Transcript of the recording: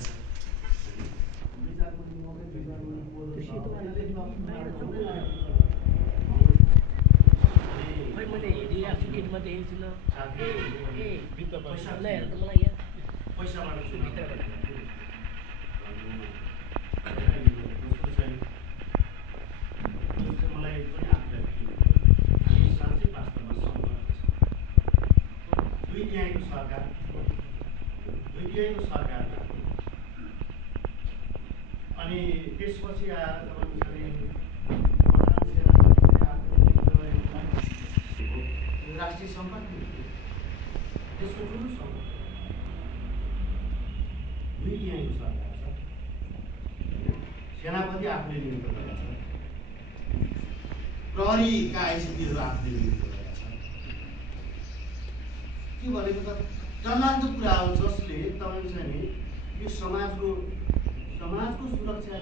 छ। मैले हेरिरहेको छु गेटमा देखेको छुइनँ। पैसा हेर त मलाई यहाँ पैसाबाट भित्रबाट मलाई पनि आफूलाई हामी साँच्चै वास्तवमा सम्मान छ। दुई तिहाईको सरकार अनि त्यसपछि आएर तपाईँले प्रधान सेनापतिले आफूले नियुक्त गरेको राष्ट्रिय सम्पत्ति त्यसको ठुलो सम्पत्ति दुई तिहाईको सरकार छ। सेनापति आफूले नियुक्त गरेका छ, प्रहरीका आइसिपीहरू आफूले नियुक्त गरेका छ। के भनेको त डरलाग्दो कुरा हो जसले तपाईँको चाहिँ नि यो समाजको सुरक्षा